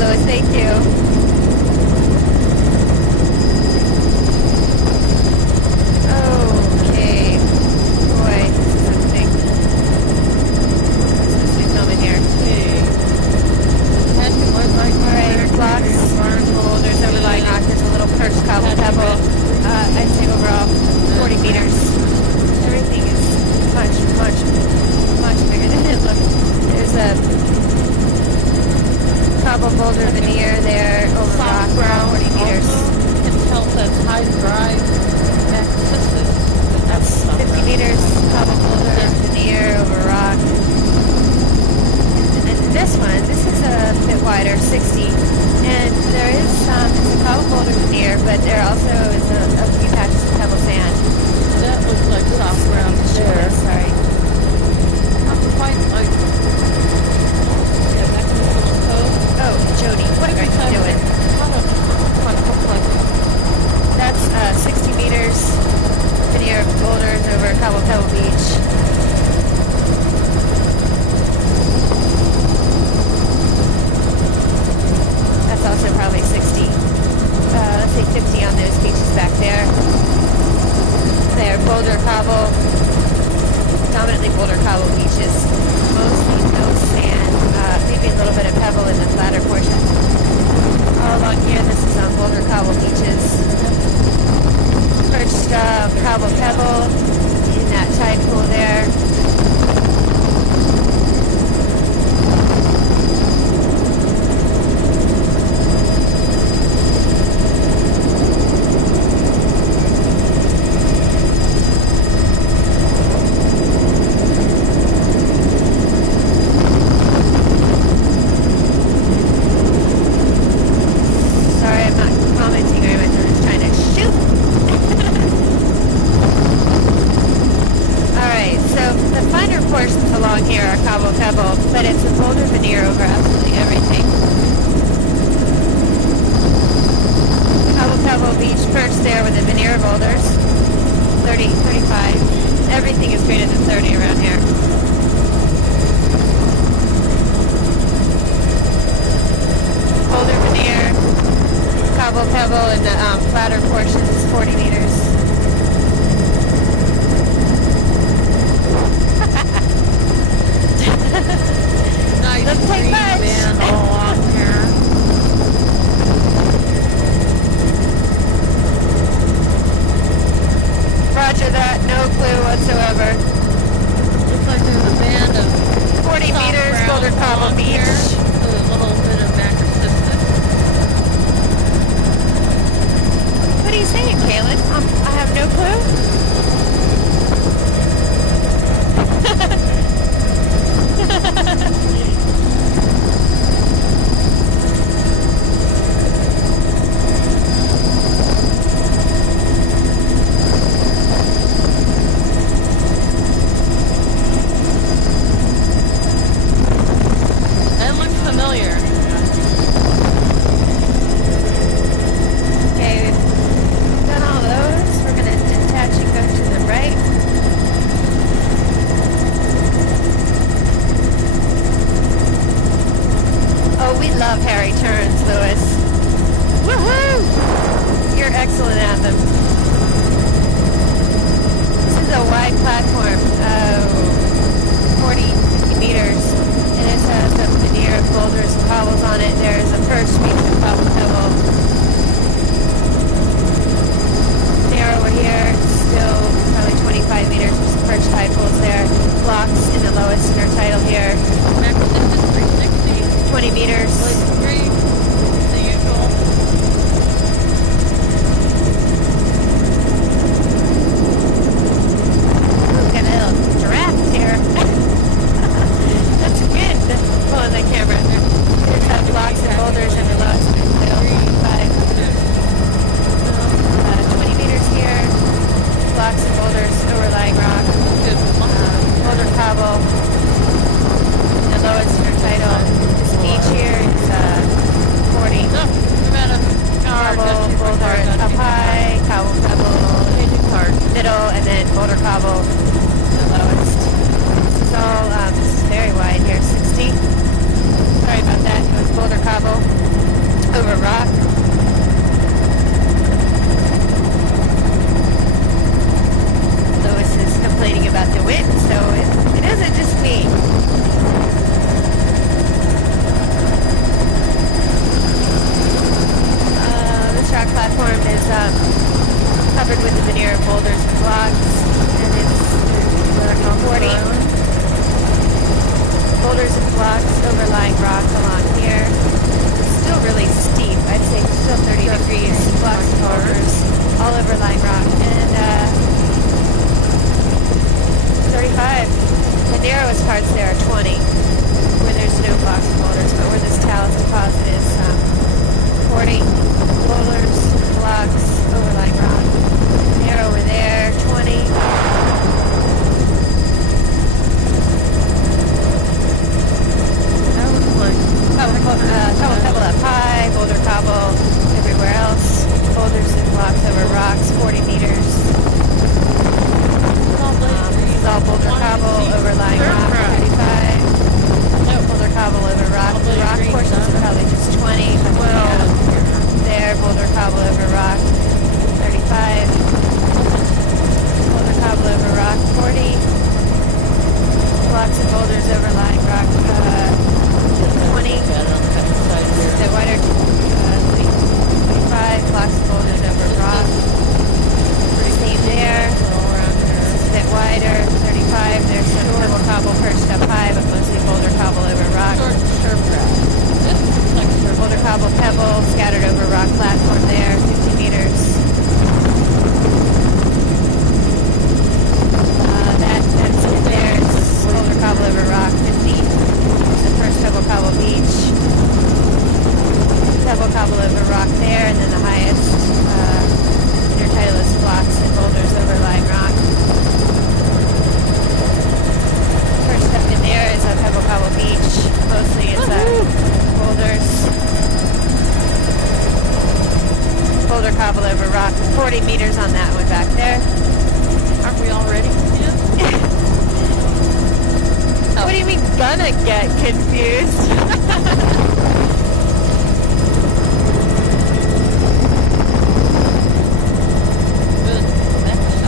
Louis, thank you. Okay. Boy, this is a thing. What's this thing coming here? Alright, blocks. There's overlying rock. There's a little perch cobble pebble. I'd say overall 40 meters. Everything is much, much, much bigger than it looks. There's a cobble boulder veneer there over rock, 40 meters. Can tell that's high drive and consistent. That's 50 meters, cobble boulder veneer over rock. And then this one, this is a bit wider, 60. And there is some cobble boulder veneer, but there also is a few patches of pebble sand. That looks like soft ground there. Sorry. Not quite like. Yeah, back in this little cove. Oh, Jody, what are you doing? That's 60 meters veneer of boulders over Cobble Pebble Beach. That's also probably 60. Let's say 50 on those beaches back there. They are boulder cobble, dominantly boulder cobble beaches. Mostly no sand, maybe a little bit of pebble in the flatter portion. All along here, this is on boulder cobble beaches. Perched cobble pebble in that tide pool there. But it's a boulder veneer over absolutely everything. Cobble Pebble Beach perched there with a veneer of boulders. 30, 35. Everything is greater than 30 around here. Boulder veneer, Cobble Pebble in the flatter portions, 40 meters. Nice Let's take green much. band all along here. Roger that, no clue whatsoever. Looks like there's a band of 40 meters, Boulder Cobble Beach. With a little bit of macrocystis. What are you saying, Kaylin? I have no clue. That looks familiar. Okay, we've done all those. We're going to detach and go to the right. Oh, we love hairy turns, Louis. Woohoo! You're excellent at them. This is a wide platform, 40, 50 meters, and it has a veneer of boulders and cobbles on it. There's a perch piece of cobble pebble. There over here, still probably 25 meters with some perch tide pools there. Blocks in the lowest intertidal here. Macrocystis 360. 20 meters. Like 3, the usual. Ooh, got a little giraffe here. overlying rock along here. It's still really steep. I'd say still 30 degrees. Blocks and boulders all overlying rock. And 35. The narrowest parts there are 20, where there's no blocks and boulders, but where this talus deposit is 40 boulders, blocks, overlying rock. Narrow over there, 20. That was like Cobble up high, boulder cobble everywhere else. Boulders and blocks over rocks, 40 meters. This is all boulder cobble, overlying rock, 35. Boulder cobble over rock. The rock portions are probably just 20. There, boulder cobble over rock, 35. Boulder cobble over rock, 40. Blocks and boulders overlying rock, 20. The wider, 25. Blocks and boulders over rock. Same there. A bit wider, 35. There's some pebble cobble perched up high, but mostly boulder cobble over rock. Boulder cobble pebble scattered over rock platform there, 50 meters. That's it there. It's boulder cobble over rock, 50. There's the first pebble cobble beach. Pebble cobble over rock there, and then the highest intertitleous blocks and boulders overlying rock. First step in there is a pebble cobble beach. Mostly it's boulders. Boulder cobble over rock. 40 meters on that one back there. Aren't we already confused? What do you mean gonna get confused?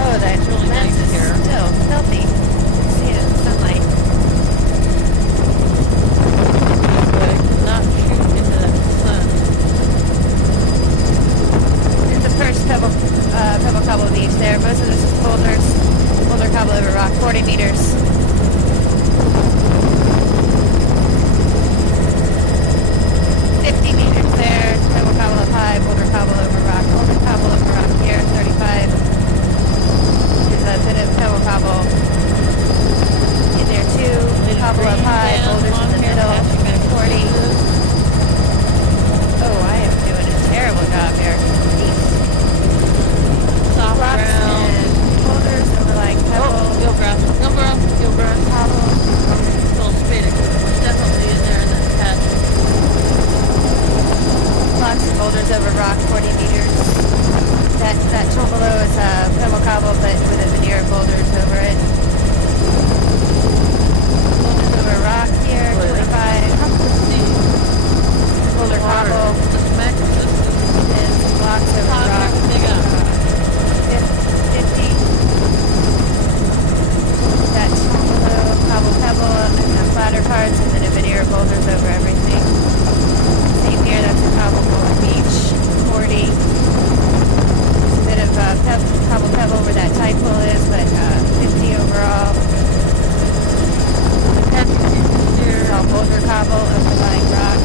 Oh, that really lens nice is here. still filthy. You can see it in the sunlight. But not shoot into that sun. It's the first pebble cobble beach there. Most of this is boulders. Boulder cobble over rock, 40 meters. There, pebble cobble up high, boulder cobble over rock, boulder cobble over rock here, 35. There's a bit of pebble cobble in there too. Cobble up high, boulders in the middle, 40. Oh, I am doing a terrible job here. Soft Rocks ground. and boulders overlying pebble. Gilbert. Cobble. Still spitting. We're definitely in there in that patch. Blocks and boulders over rock, 40 meters. That tool below is pebble cobble, but with a veneer of boulders over it. Boulders over rock here, 25. Boulder cobble. And blocks over rock. 50. That tool below, cobble pebble, and the flatter parts, and then a veneer of boulders over everything. Same here, that's a cobble beach, 40. There's a bit of cobble pebble where that tide pool is, but 50 overall. There's all boulder cobble, overlying rock.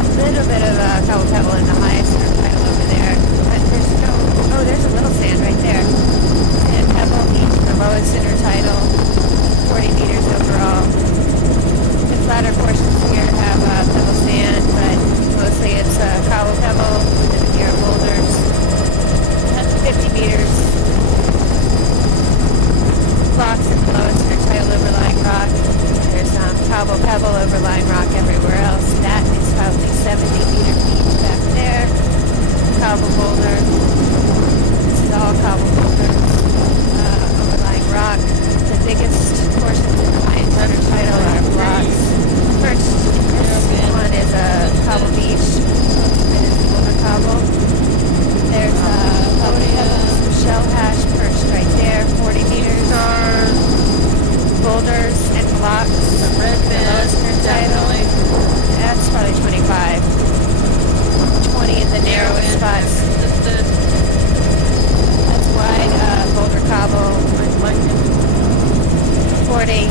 A little bit of cobble pebble in the highest intertidal over there. But there's no, oh, there's a little sand right there. Sand pebble beach in the lowest intertidal, 40 meters overall. The flatter portions here have pebble sand, but mostly it's cobble pebble and near boulders. That's 50 meters. Blocks in the lowest intertidal overlying rock. There's cobble pebble overlying rock everywhere else. That is probably 70-meter beach back there. Cobble boulder. This is all cobble boulder. Overlying rock. The biggest portions in the highest intertidal are blocks. First, this one is a cobble beach. It is boulder cobble. There's cobble pebble, some shell hash perched right there, 40 meters. Boulders and blocks. Some red beds. That's probably 25. 20 in the narrowest spots. That's wide boulder cobble. 40.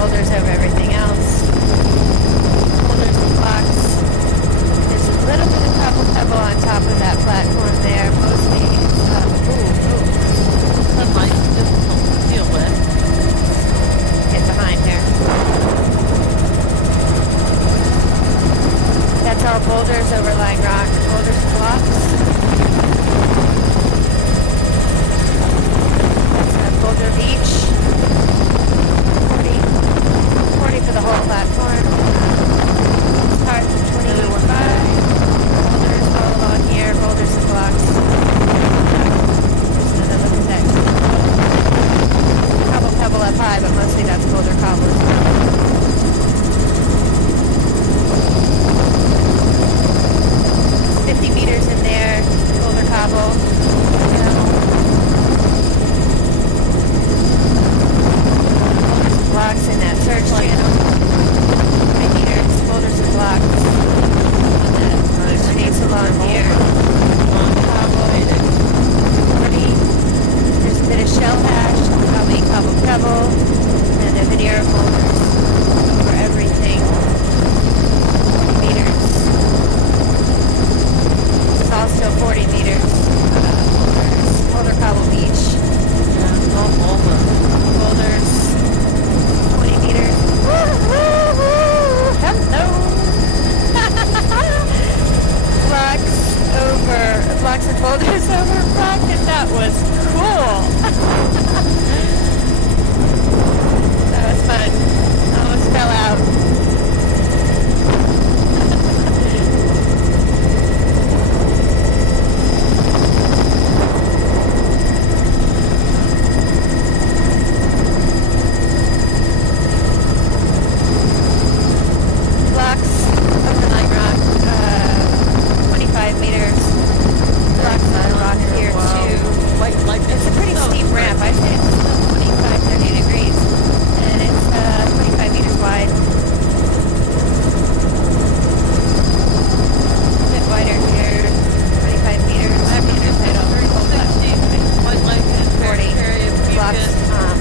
boulders over everything else. Boulders and blocks. There's a little bit of pebble on top of that platform there. Mostly, Sunlight is difficult to deal with. get behind here. That's all boulders overlying rock. Boulders and blocks. That's a boulder beach. 40 for the whole platform. Start from 25. Boulders all along here. Boulders and blocks. There's another look at that. Pebble up high, but mostly that's boulder cobble as well. 50 meters in there, boulder cobble. Boulders and blocks in that surge channel. 20 meters, boulders and blocks. Underneath along here. Cobble. 40. There's a bit of shell hash, probably pebble, and a veneer of boulders over everything. Meters. This is all still 40 meters. Boulder Cobble Beach. Yeah, all Boulders. 20 meters. Woo, woo, woo. Hello. Blocks and boulders over rock, and that was cool. That was fun. Almost fell out. Blocks over Light Rock, 25 meters. Blocks on rock here too. It's a pretty steep ramp. I say it's 25, 30 degrees. And it's 25 meters wide. A bit wider here. 25 meters. 5 meters title. 40. Blocks,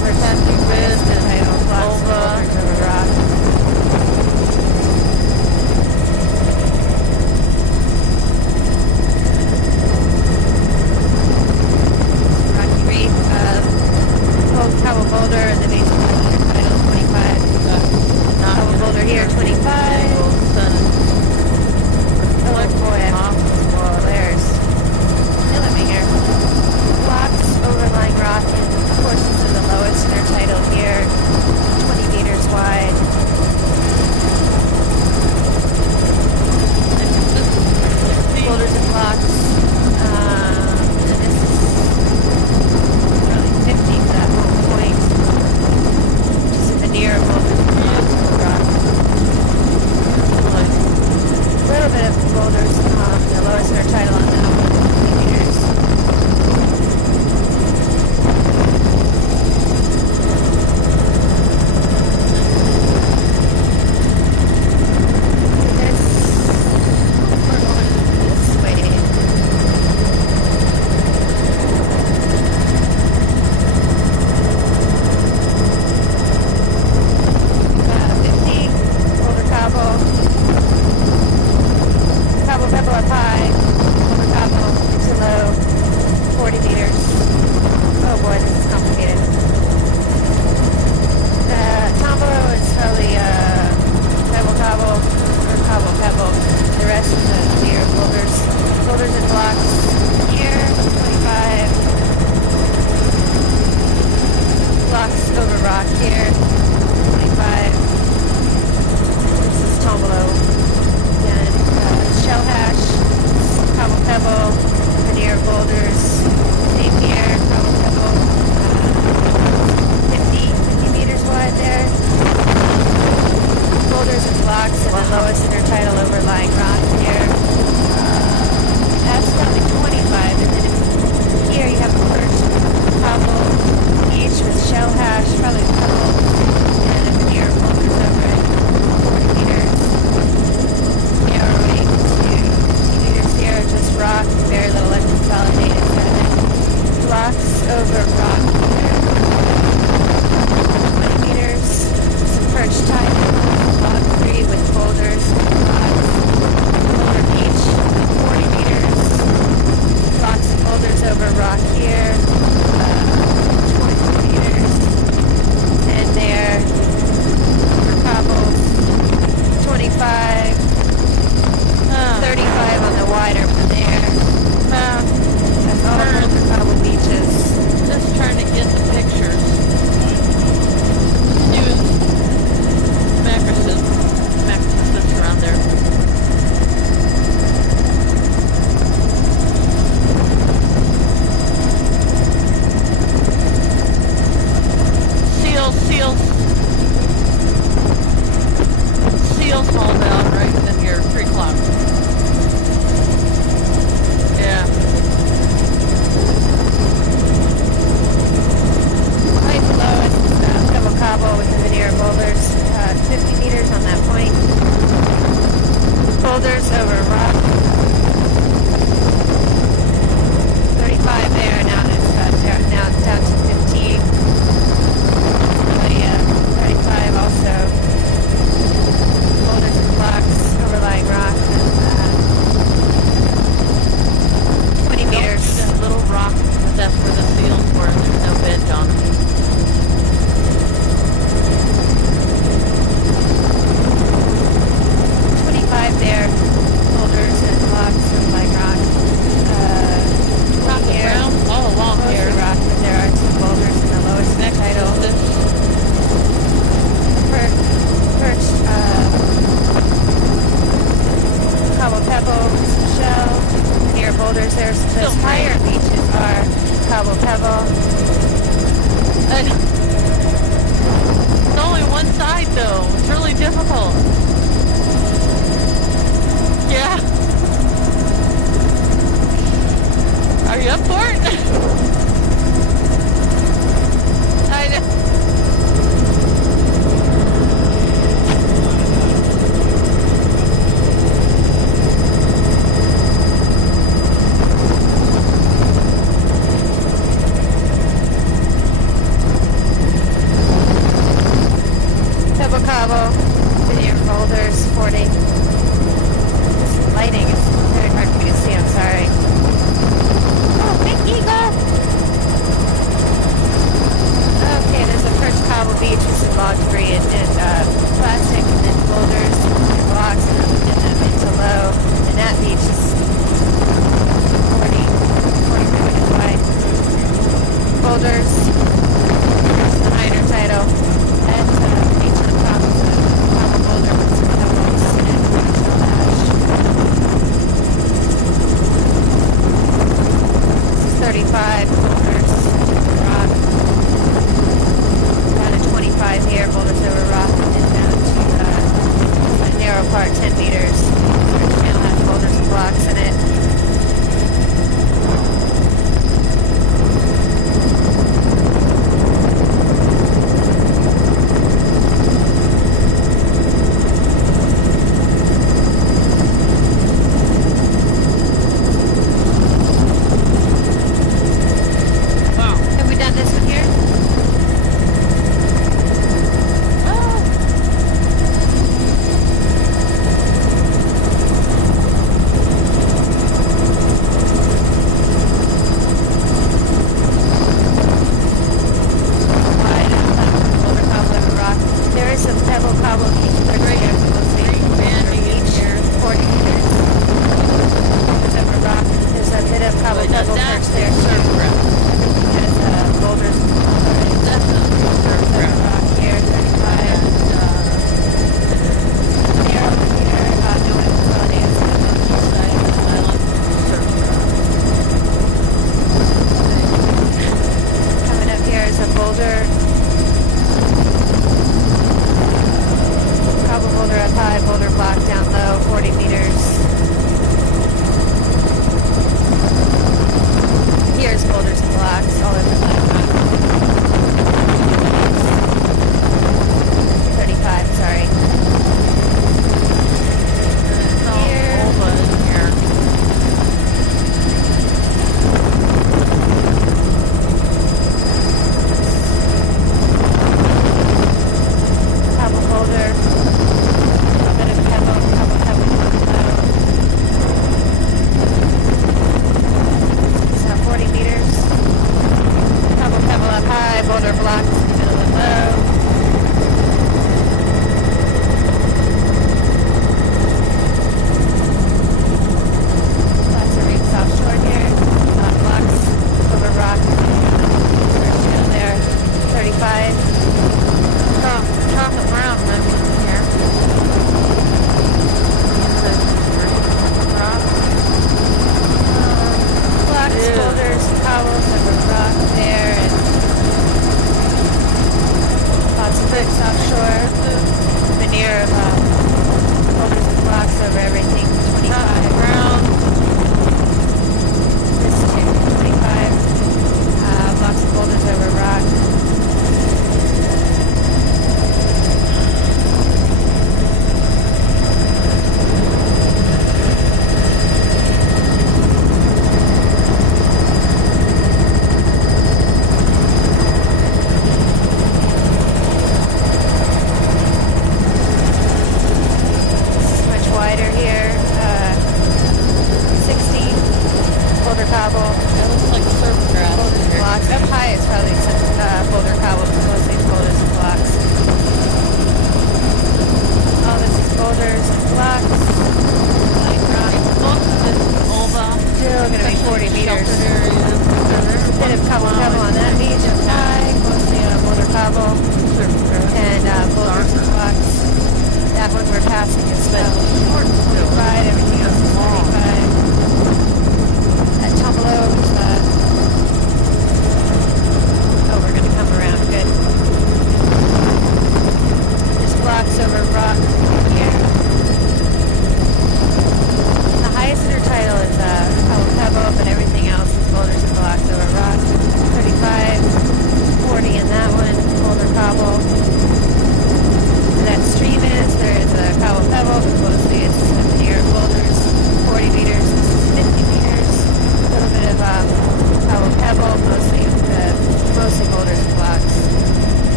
we're testing with the title. Blocks over rock. Cobble boulder and the base of the title 25. Cobble boulder here 25. Oh boy, there's killing me here. Blocks overlying rock and portions of the lowest intertidal here, 20 meters wide. Boulders and blocks. And this is probably 50 for that whole point. Just in the near boulders and blocks of the rock. A little bit of boulders, the lowest intertidal on that one, 20 meters. cobble, near boulders, 40. This lighting is very hard for me to see, I'm sorry. Oh, big eagle! Okay, there's a perch cobble beach with some log debris and plastic and then boulders and blocks and then into low. And that beach is 40 meters wide. Boulders, there's the minor title. That beach on top is a cobble boulder with some pebbles and shell ash. This is 35 boulders, rock. Down to 25 here, boulders over rock, and then down to that narrow part, 10 meters. There's channel has boulders and blocks in it. Wow. Have we done this one here? Wide boulder cobble over rock. There is some pebble cobble beach. They're great. Banding in here. 40 meters. Boulders over rock. There's a bit of cobble pebble perch there too. There's boulders Definitely surf over ground. rock here, 35. Near over here, no facilities. Coming up here is a boulder. Cobble boulder up high, boulder block down low, 40 meters. Here's boulders and blocks all over the rock. 35, sorry. Cobble boulder. A bit of pebble, couple pebbles down low. So 40 meters. Couple pebble up high, boulder blocks in the middle and low. Lots of reefs offshore here. Blocks over rock. Search down there. 35. Chocolate brown lemon. Yeah.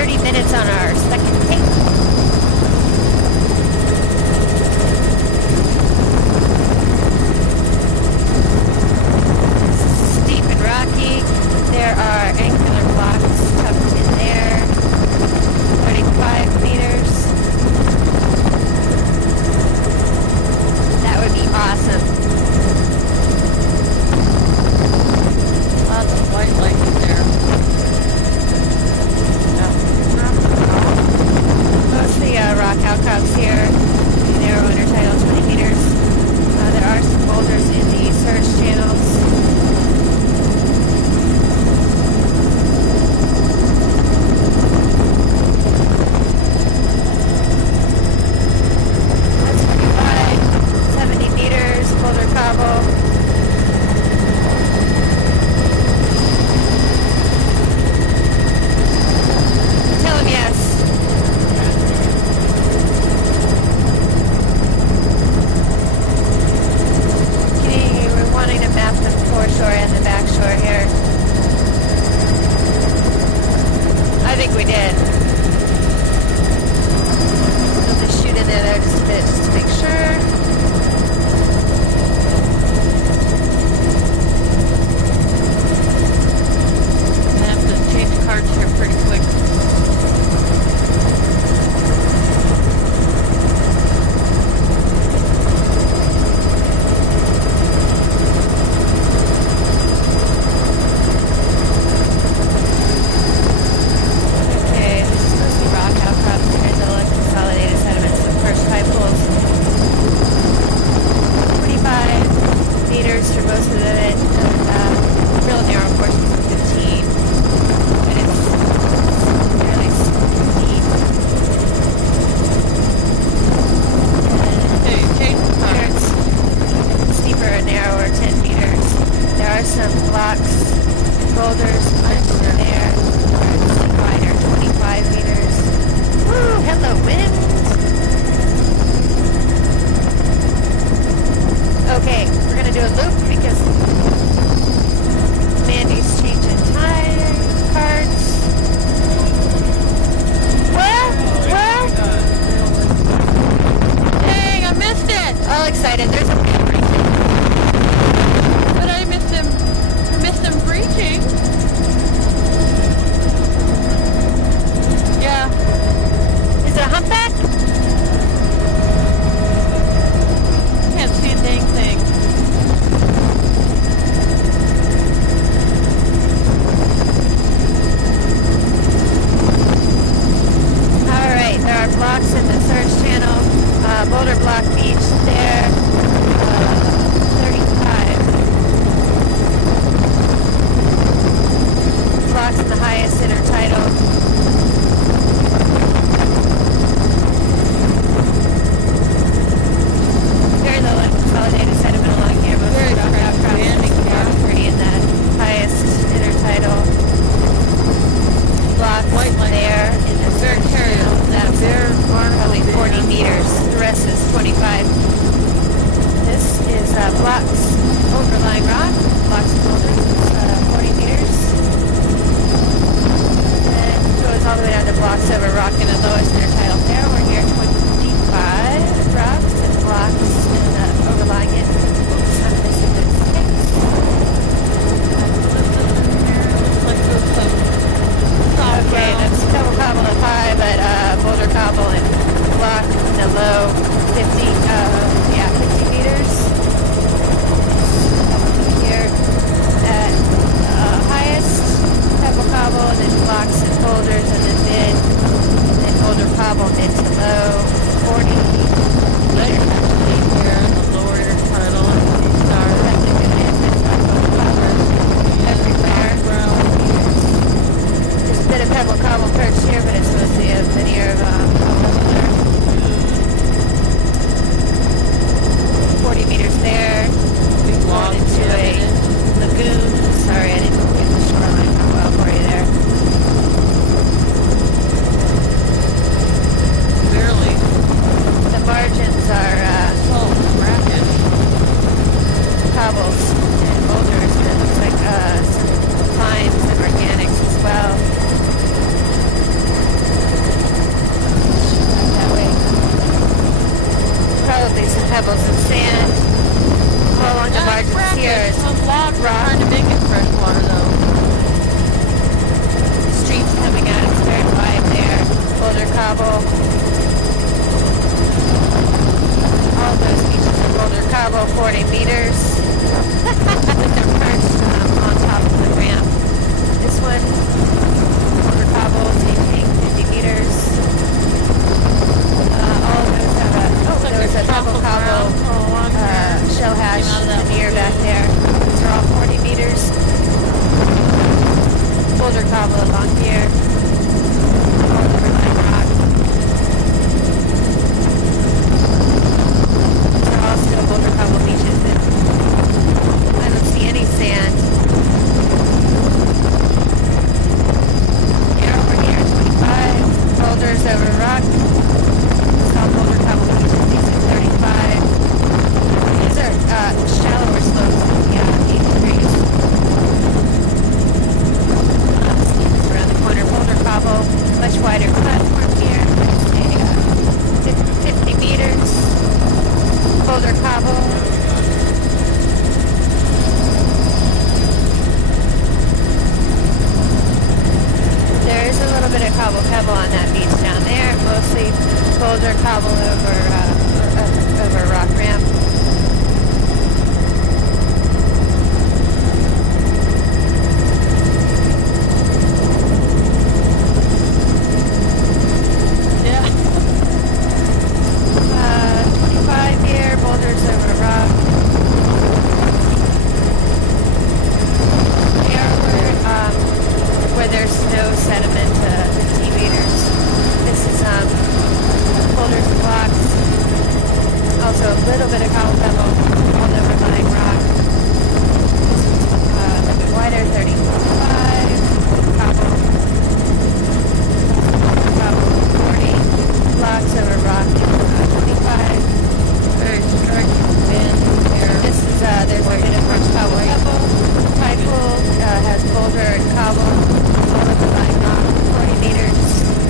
30 minutes on our second take. Steep and rocky. There are angular blocks tucked in there. 35 meters. That would be awesome. Lots of white light in there. Mostly rock outcrops here. Narrow intertidal 20 meters. There are some boulders in the surge channels. That's pretty wide. 70 meters, boulder cobble. Tell him yes. We're wanting to map the foreshore and the backshore here. I think we did. We'll just shoot in there just a bit, just to make sure. I have to change cards here pretty quick. Okay, this is mostly rock outcrops. There's a consolidated sediments and perched tide pools. 25 meters for most of it, and real narrow portions of 15. And it's fairly steep. Okay, change the There cards. it's steeper and narrower, 10 meters. There are some blocks and boulders under there. Where it's wider, 25 meters. Woo! Hello, wind! Okay, we're gonna do a loop because Mandy's changing tire cards. Where? Dang, I missed it! All excited. There's a man breaching. But I missed him. I missed him breaching. Yeah. Is it a humpback? Can't see a dang thing. All right, there are blocks in the surge channel. Boulder Block Beach there. 35. Blocks in the highest intertidal. Very low consolidated sediment along here. Most Very of the rock outcrops outstanding, yeah. pretty in that highest intertidal block White light. there in the Very surge channel. That's Very probably 40 meters. The rest is 25. This is blocks overlying rock, blocks of boulders, 40 meters. And it goes all the way down to blocks over rock in the lowest intertidal there. We're here 25 rocks and blocks and overlying it. Oops, I'm missing the sticks. Like Okay, that's double cobble up high, but boulder cobble and block in the low 50 meters. Here, that pebble on that beach down there. Mostly boulder cobble over rock ramp. Yeah. 25 here, boulders over rock. Where there's no sediment, 15 meters. This is boulders and blocks. Also a little bit of cobble pebble all over lying rock. This one's a little bit wider, 35. Cobble. Cobble, 40. Blocks over rock, 25. Very strict in here. This is, there's a bit of rich cobble pebble. Tide pool has boulder and cobble. All over lying rock, 40 meters.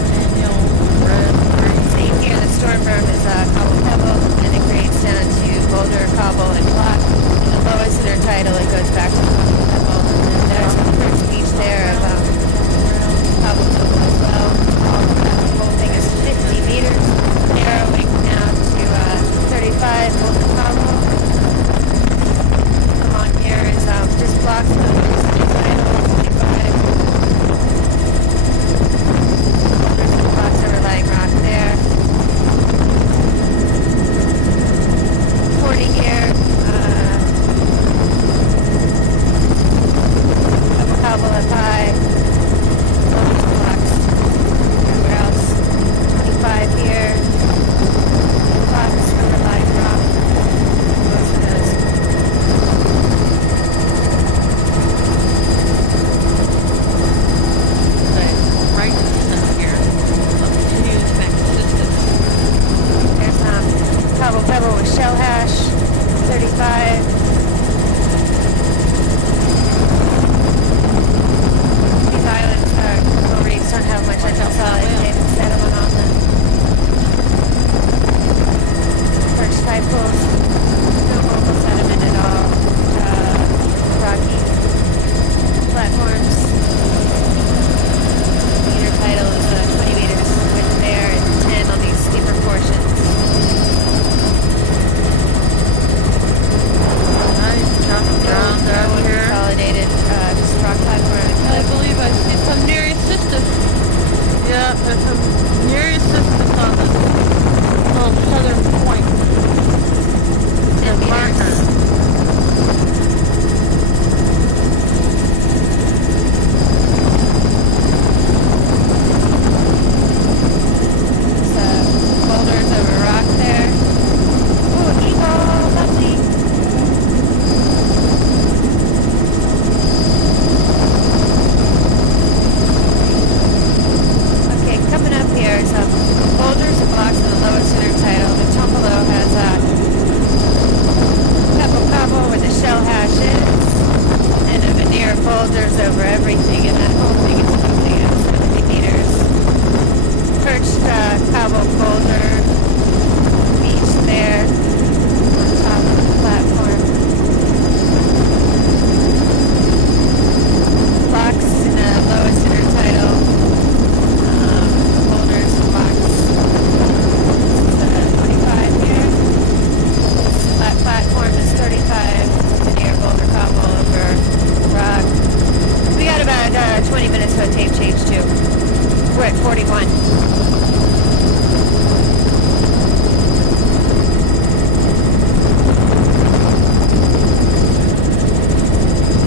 Daniel, red, green. Same here, the storm berm is cobble pebble, and it grades down to boulder, cobble, and block. And the lowest intertidal, it goes back to cobble pebble. And there's the first beach there of cobble pebble as well. All of that whole thing is 50 meters, narrowing down to 35 boulder cobble. Along here is just blocks of intertidal, 25. Boulders and blocks over lying rock there. 40 here. Cobble up high. Boulders and blocks. Everywhere else. 25 here. Blocks over lying rock. Most of those. Right in here. Continuous back distance. There's cobble pebble with shell hash. 35. These islands, coastal reefs don't have much solid sediment on them. Perch tide pools, no local sediment at all. Rocky platforms. Meter tidal is 20 meters width there and 10 on these steeper portions. Nice chopping ground No out here. consolidated, just rock platform. I believe I see some Nereus cystis. Yeah, there's some Nereus cystis on this little southern point. 10 meters. Marker. Boulders over rock there. Ooh, eagle, lovely. Okay, coming up here is boulders and blocks in the lowest intertidal. The Tumbalo has pebble cobble where the shell hash is, and a veneer of boulders over everything, and that whole thing is something at 70 meters. Perched cobble boulder beach there on top of the platform. Blocks in the lowest intertidal. Boulders and blocks. This is 25 here. Flat platform is 35. Veneer boulder cobble over rock. We got about 20 minutes to a tape change too. We're at 41.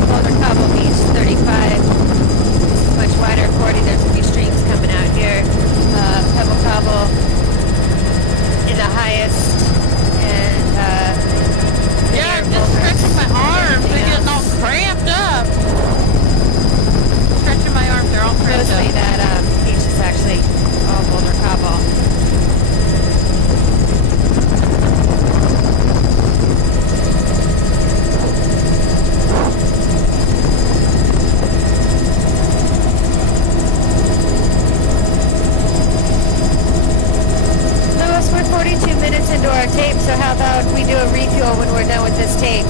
Boulder Cobble Beach, 35. This is much wider, 40. There's a few streams coming out here. Pebble Cobble is the highest, and Yeah, I'm just stretching my arms. They're getting all cramped up. Stretching my arms, they're all cramped Mostly up. that beach is actually all Boulder Cobble. Lewis, we're 42 minutes into our tape, so how about we do a refuel when we're done with this tape?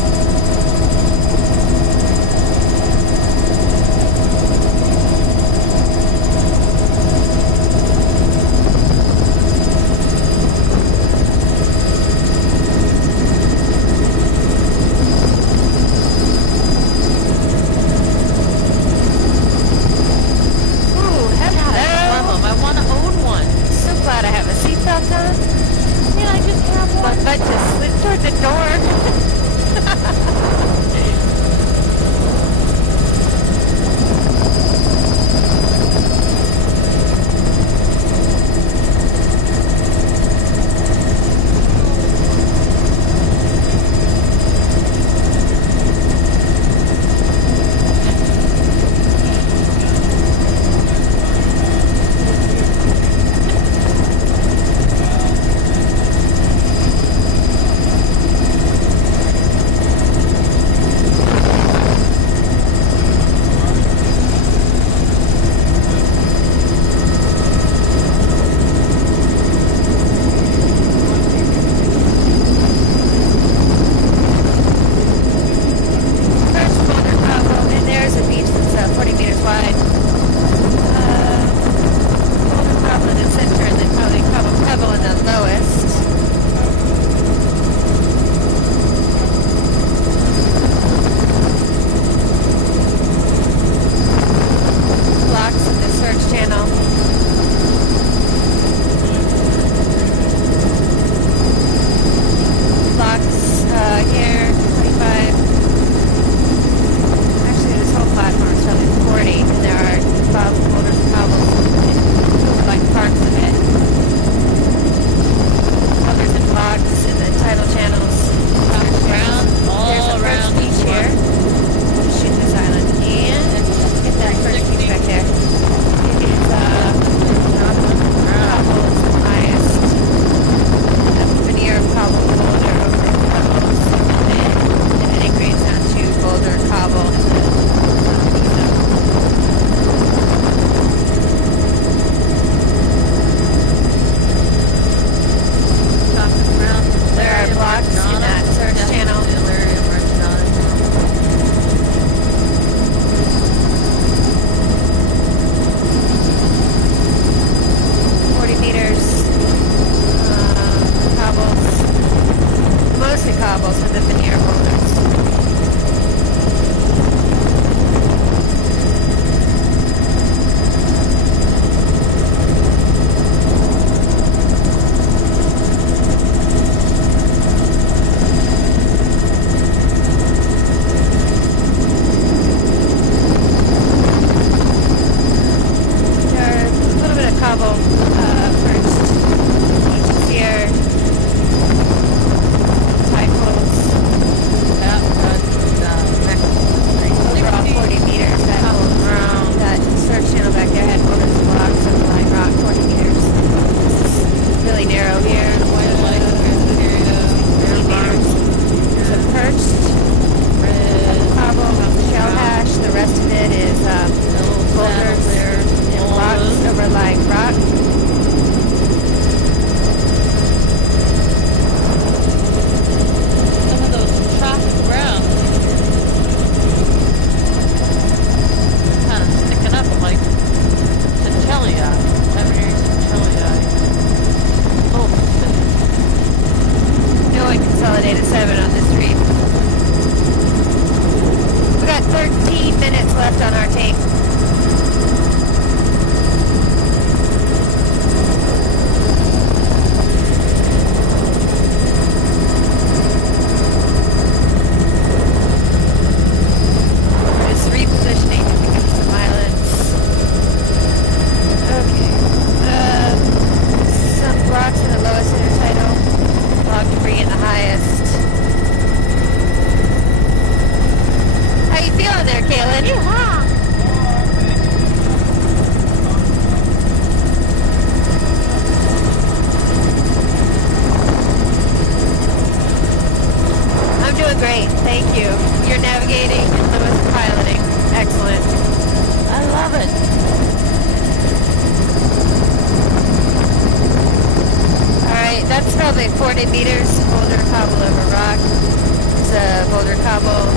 approximately 40 meters, boulder cobble over rock. There's a boulder cobble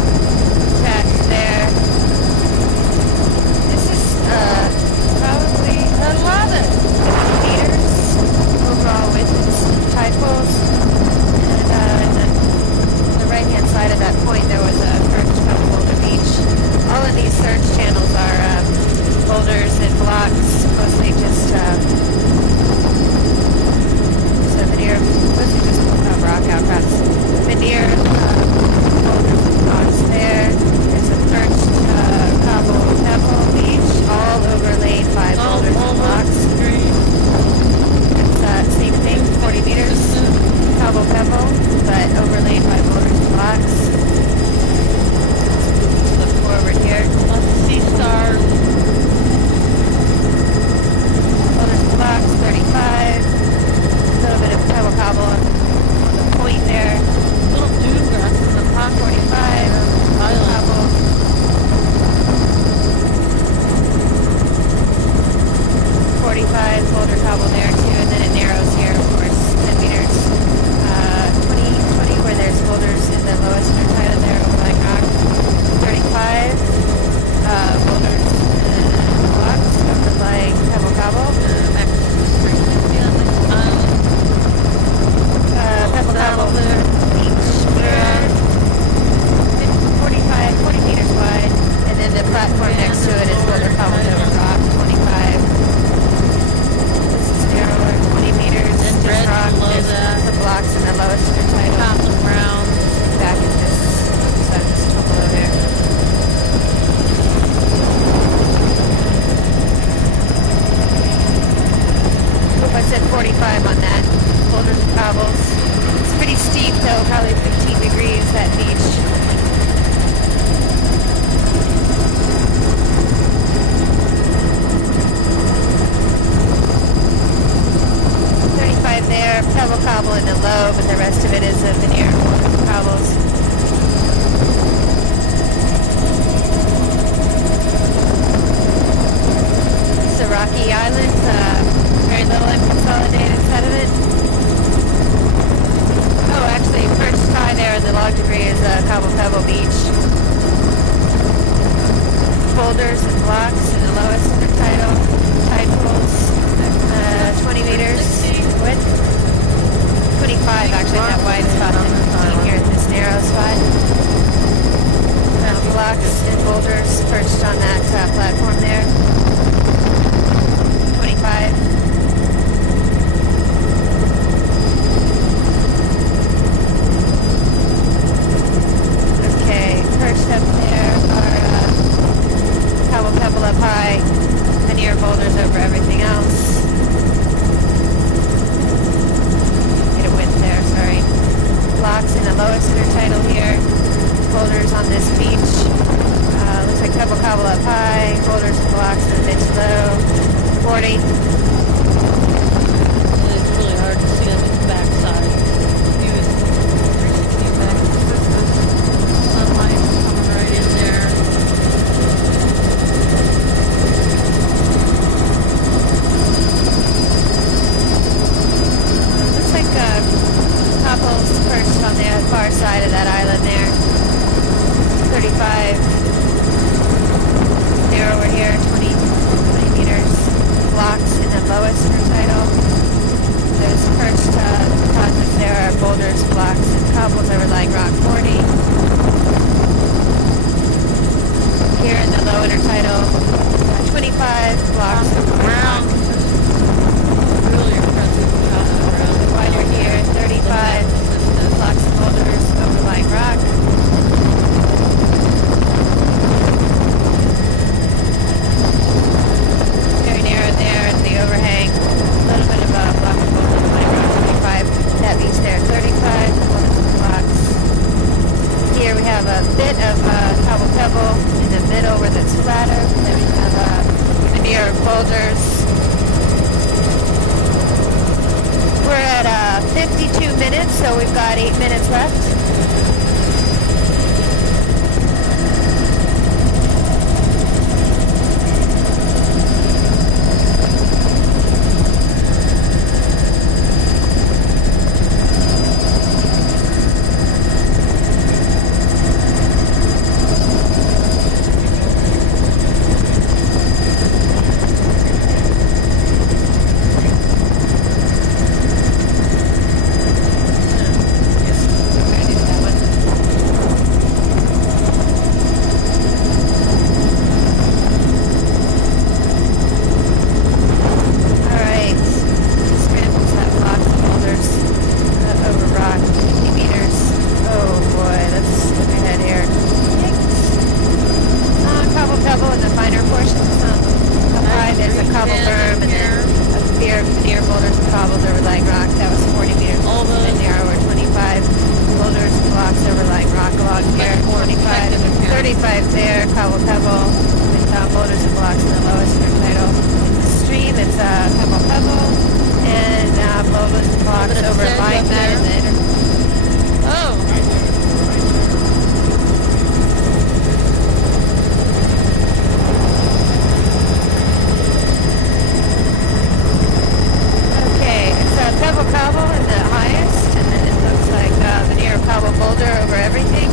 attached there. This is probably 11 meters overall width of this tide pools. And on the right-hand side of that point, there was a perched pebble boulder beach. All of these surge channels are boulders and blocks, mostly just veneer, mostly just rock outcrops. Veneer boulders and blocks there. There's a perched cobble pebble beach, all overlaid by boulders and blocks. It's same thing, 40 meters, cobble pebble, but overlaid by boulders and blocks. Look forward here. Lots of sea stars. Boulders and blocks, 35. A little bit of pebble cobble on the point there. Little dune grass in the pond. 45. Cobble. 45 boulder cobble there too, and then it narrows here, of course, 10 meters. 20 where there's boulders in the lowest intertidal there, overlying rock. 35 boulders and blocks overlying pebble cobble. Pebble cobble beach here, 40 meters wide, and then the platform next to it is boulder cobble over rock, 25. This is narrower, 20 meters, And just red rock. below There's that. the blocks in the lowest intertidal. Tops and browns. Back at this side of this below there. I said 45 on that. Boulders and cobbles. It's pretty steep though, probably 15 degrees, that beach. There, pebble cobble in the low, but the rest of it is a veneer of boulders and cobbles. It's a rocky island, very little unconsolidated sediment. Oh, actually, perched high there in the log debris is a cobble pebble beach. Boulders and blocks in the lowest intertidal tide pools. 20 meters width. 25 actually in that wide spot, and 15 here in this narrow spot. Blocks and boulders perched on that platform there. 25. Okay, perched up there are cobble pebble up high, veneer boulders over everything else. Get a width there, sorry. Blocks in the lowest intertidal here. Boulders on this beach. Looks like pebble cobble up high. Boulders and blocks in the mid low. 40. It's really hard to see on the backside. You would 360 back. Sunlight coming right in there. Looks like couples perched on the far side of that island there. 35. Narrower here, 20 meters. Blocks in the lowest intertidal. Those perched deposits there are boulders, blocks, and cobbles overlying rock. 40. Here in the low intertidal, 25 blocks of Brown. Really impressive shot of brown. Wider here, 35 blocks and boulders overlying rock. Very narrow there at the overhang. A little bit of a block and boulder overlying rock, 25. That beach there, 35 boulders and blocks. Here we have a bit of cobble pebble in the middle where that's flatter. Then we have veneer boulders. We're at 52 minutes, so we've got 8 minutes left. cobbles overlying rock. That was 40 meters. All the- linear over 25. Boulders and blocks overlying rock along here. More 25. effective in here. 35 there. Cobble pebble with boulders and blocks in the lowest intertidal. Stream, it's pebble pebble. And boulders and blocks bit of overlying sand up that in the there. Oh, Okay, it's pebble cobble in the highest, and then it looks like veneer cobble boulder over everything.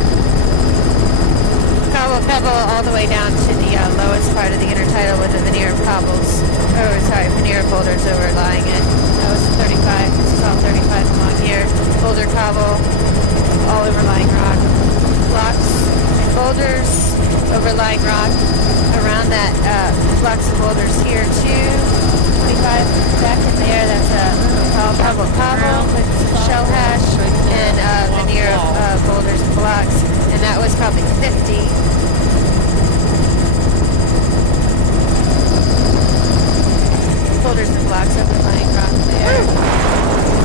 Cobble pebble all the way down to the lowest part of the intertidal with the veneer of cobbles. Oh, sorry, veneer of boulders overlying it. That was 35. This is all 35 along here. Boulder cobble, all overlying rock. Blocks and boulders overlying rock. Around that, blocks and boulders here too. 25 back in there. That's a pebble cobble with shell hash and veneer of boulders and blocks. And that was probably 50. Boulders and blocks overlying rock there.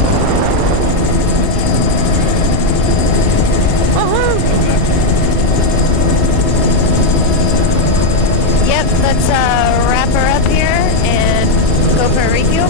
Yep, let's wrap her up here and go for a refuel.